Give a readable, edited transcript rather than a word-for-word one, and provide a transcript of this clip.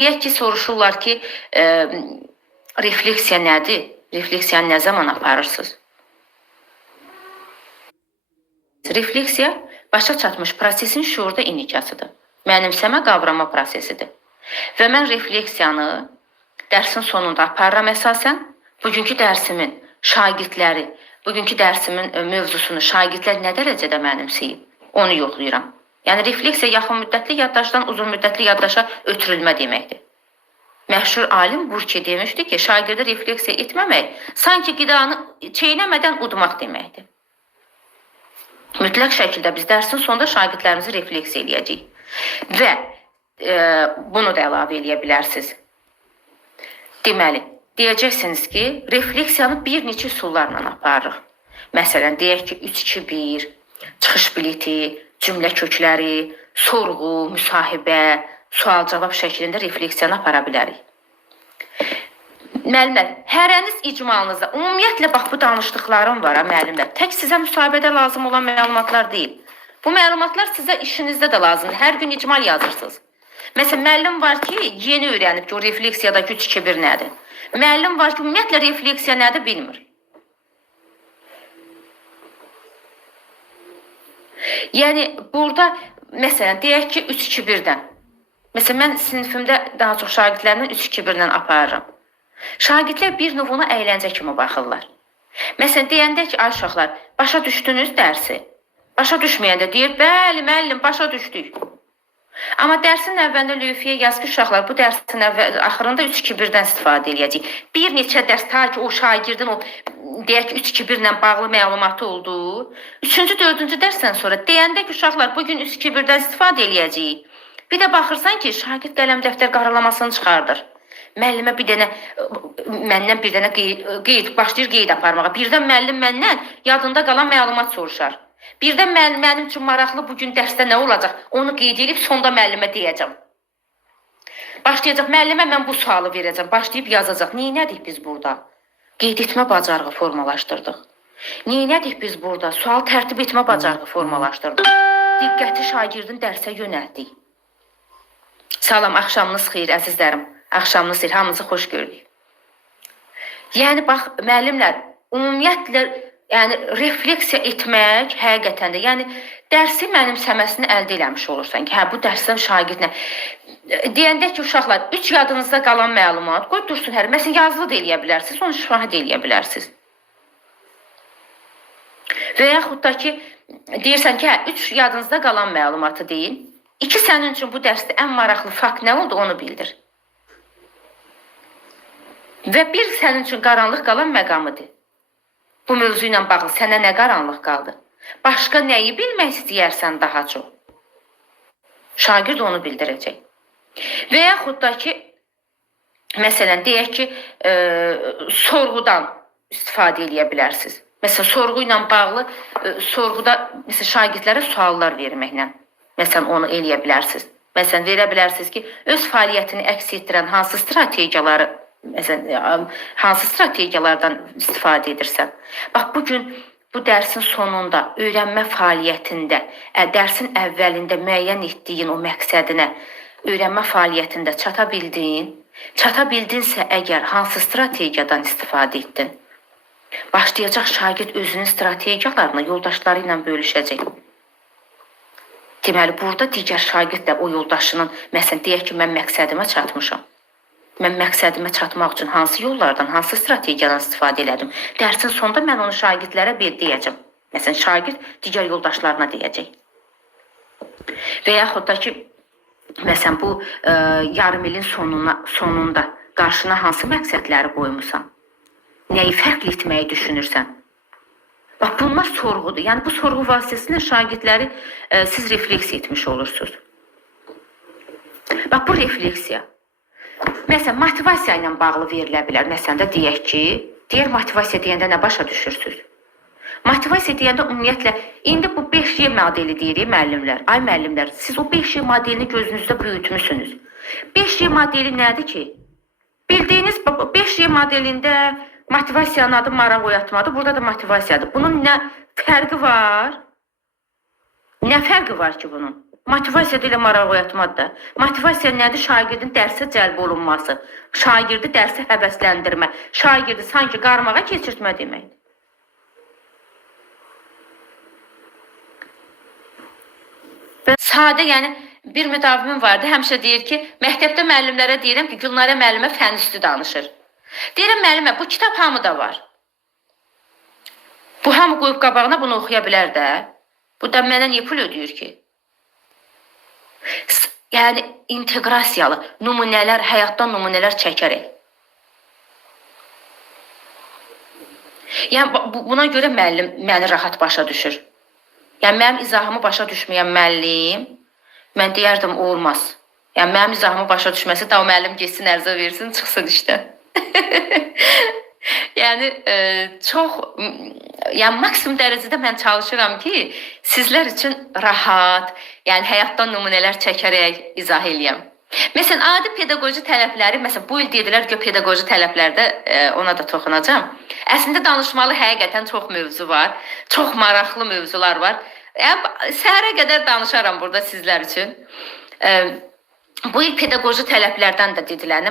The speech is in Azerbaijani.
Deyək ki, soruşurlar ki, refleksiya nədir? Refleksiyanı nə zaman aparırsınız? Refleksiya başa çatmış prosesin şuurda inikasıdır. Mənimsəmə qavrama prosesidir. Və mən refleksiyanı dərsin sonunda aparıram əsasən. Bugünkü dərsimin şagirdləri, bugünkü dərsimin mövzusunu şagirdlər nə dərəcədə mənimsəyib, onu yoxlayıram. Yəni, refleksiya yaxın müddətli yaddaşdan uzun müddətli yaddaşa ötürülmə deməkdir. Məşhur alim Burki demişdi ki, şagirdə refleksiya etməmək, sanki qidanı çeynəmədən udmaq deməkdir. Mütləq şəkildə biz dərsin sonunda şagirdlərimizi refleksiya eləyəcəyik. Və bunu da əlavə eləyə bilərsiniz. Deməli, deyəcəksiniz ki, refleksiyanı bir neçə üsullarla aparırıq. Məsələn, deyək ki, 3-2-1, çıxış bileti, cümlə kökləri, sorğu, müsahibə, sual-cavab şəklində refleksiyanı apara bilərik. Müəllimlər, hərəniz icmalınızda, ümumiyyətlə, bax, bu danışdıqlarım var, müəllimlər. Tək sizə müsahibədə lazım olan məlumatlar deyil. Bu məlumatlar sizə işinizdə də lazımdır. Hər gün icmal yazırsınız. Məsələn, müəllim var ki, yeni öyrənib ki, o refleksiyadakı 3-2-1 nədir? Müəllim var ki, ümumiyyətlə, refleksiya nədir, bilmir. Yəni, burada, məsələn, deyək ki, 3-2-1-dən. Məsələn, mən sinifimdə daha çox şagirdlərimdən 3-2-1-dən aparıram. Şagirdlər bir növuna əyləncə kimi baxırlar. Məsələn, deyəndə ki, ay uşaqlar, başa düşdünüz dərsi? Başa düşməyəndə deyir, bəli, müəllim, başa düşdük. Amma dərsin əvvəlində lövhəyə yaz ki, uşaqlar, bu dərsin axırında 3-2-1-dən istifadə edəcək. Bir neçə dərs ta ki, o şagirdin o, deyək ki, 3-2-1-lə bağlı məlumatı oldu. 3-cü, 4-cü dərsdən sonra deyəndə ki, uşaqlar, bugün 3-2-1-dən istifadə edəcəyik. Bir də baxırsan ki, şagird qələm dəftər qaralamasını çıxardır. Müəllimə məndən bir dənə qeyd, başlayır qeyd aparmağa. Birdən müəllim məndən yadında qalan məlumat soruşar. Birdən mənim üçün maraqlı bugün dərsdə nə olacaq, onu qeyd edib sonda müəllimə deyəcəm. Başlayacaq, müəllimə mən bu sualı verəcəm, başlayıb yazacaq. Neynədik biz burada? Qeyd etmə bacarığı formalaşdırdıq. Neynədik biz burada? Sual tərtib etmə bacarığı formalaşdırdıq. Diqqəti şagirdin dərsə yönəltdik. Salam, axşamınız xeyir, əzizlərim. Axşamınız xeyir, hamınızı xoş gördük. Yəni, bax, müəllimlər, ümumiyyətlə, yəni, refleksiya etmək həqiqətən də, yəni, dərsi mənimsəməsini əldə eləmiş olursan ki, hə, bu dərsdən şagirdlə. Deyəndə ki, uşaqlar, 3 yadınızda qalan məlumat, qoy dursun hər, məsələn, yazılı da eləyə bilərsiniz, onu şifahi da eləyə bilərsiniz. Və yaxud da ki, deyirsən ki, hə, 3 yadınızda qalan məlumatı deyin, 2 sənin üçün bu dərsdə ən maraqlı fakt nə oldu, onu bildir. Və 1 sənin üçün qaranlıq qalan məqamıdır. Bu mövzu ilə bağlı sənə nə qaranlıq qaldı? Başqa nəyi bilmək istəyərsən daha çox? Şagird onu bildirəcək. Və yaxud da ki, məsələn, deyək ki, sorğudan istifadə edə bilərsiniz. Məsələn, sorğu ilə bağlı, sorğuda şagirdlərə suallar verməklə, məsələn, onu eləyə bilərsiniz. Məsələn, verə bilərsiniz ki, öz fəaliyyətini əks etdirən hansı strategiyaları, məsələn, hansı strategiyalardan istifadə edirsən? Bax, bugün bu dərsin sonunda, öyrənmə fəaliyyətində, dərsin əvvəlində müəyyən etdiyin o məqsədinə, öyrənmə fəaliyyətində çata bildin, çata bildinsə əgər hansı strategiyadan istifadə etdin? Başlayacaq şagird özünün strategiyalarını yoldaşları ilə bölüşəcək. Deməli, burada digər şagirdlə o yoldaşının, məsələn, deyək ki, mən məqsədimə çatmışam. Mən məqsədimə çatmaq üçün hansı yollardan, hansı strategiyadan istifadə elədim? Dərsin sonunda mən onu şagirdlərə deyəcəm. Məsələn, şagird digər yoldaşlarına deyəcək. Və yaxud da ki, məsələn, bu yarım ilin sonunda qarşına hansı məqsədləri qoymusan? Nəyi fərqli etməyi düşünürsən? Bax, bunlar sorğudur. Yəni, bu sorğu vasitəsilə şagirdləri siz refleksiya etmiş olursunuz. Bax, bu refleksiya. Məsələn, motivasiya ilə bağlı verilə bilər. Məsələn, də deyək ki, deyər motivasiya deyəndə nə başa düşürsünüz? Motivasiya deyəndə ümumiyyətlə, indi bu 5Y modeli deyirik müəllimlər. Ay müəllimlər, siz o 5Y modelini gözünüzdə böyütmüsünüz. 5Y modeli nədir ki? Bildiyiniz 5Y modelində motivasiyanın adı maraq oyatmadır, burada da motivasiyadır. Bunun nə fərqi var? Nə fərqi var ki bunun? Motivasiya ilə maraq oyatmadır da. Motivasiya nədir? Şagirdin dərsə cəlb olunması, şagirdi dərsə həvəsləndirmə, şagirdi sanki qarmağa keçirtmə deməkdir. Sadə, yəni bir müdavimim vardı, həmişə deyir ki, məktəbdə müəllimlərə deyirəm ki, Gülnarə müəllimə fən üstü danışır. Deyirəm müəllimə, bu kitab hamıda var. Bu hamı qoyub qabağına bunu oxuya bilər də. Bu da mənə niyə pul ödəyir ki? Yəni inteqrasiyalı nümunələr, həyatdan nümunələr çəkərək. Yəni buna görə müəllim məni rahat başa düşür. Yəni mənim izahımı başa düşməyən müəllim, mən deyərdim olmaz. Yəni mənim izahımı başa düşməsi, da o müəllim geçsin, ərzə versin, çıxsın işdən. Yəni çox, yəni maksimum dərəcədə mən çalışıram ki, sizlər üçün rahat, yəni həyatdan nümunələr çəkərək izah eləyəm. Məsələn, adi pedaqoji tələbləri, məsələn, bu il dedilər ki, pedaqoji tələblərdə ona da toxunacağam. Əslində danışmalı həqiqətən çox mövzu var, çox maraqlı mövzular var. Yəni, səhərə qədər danışaram burada sizlər üçün. Bu il pedaqoji tələblərdən də dedilər.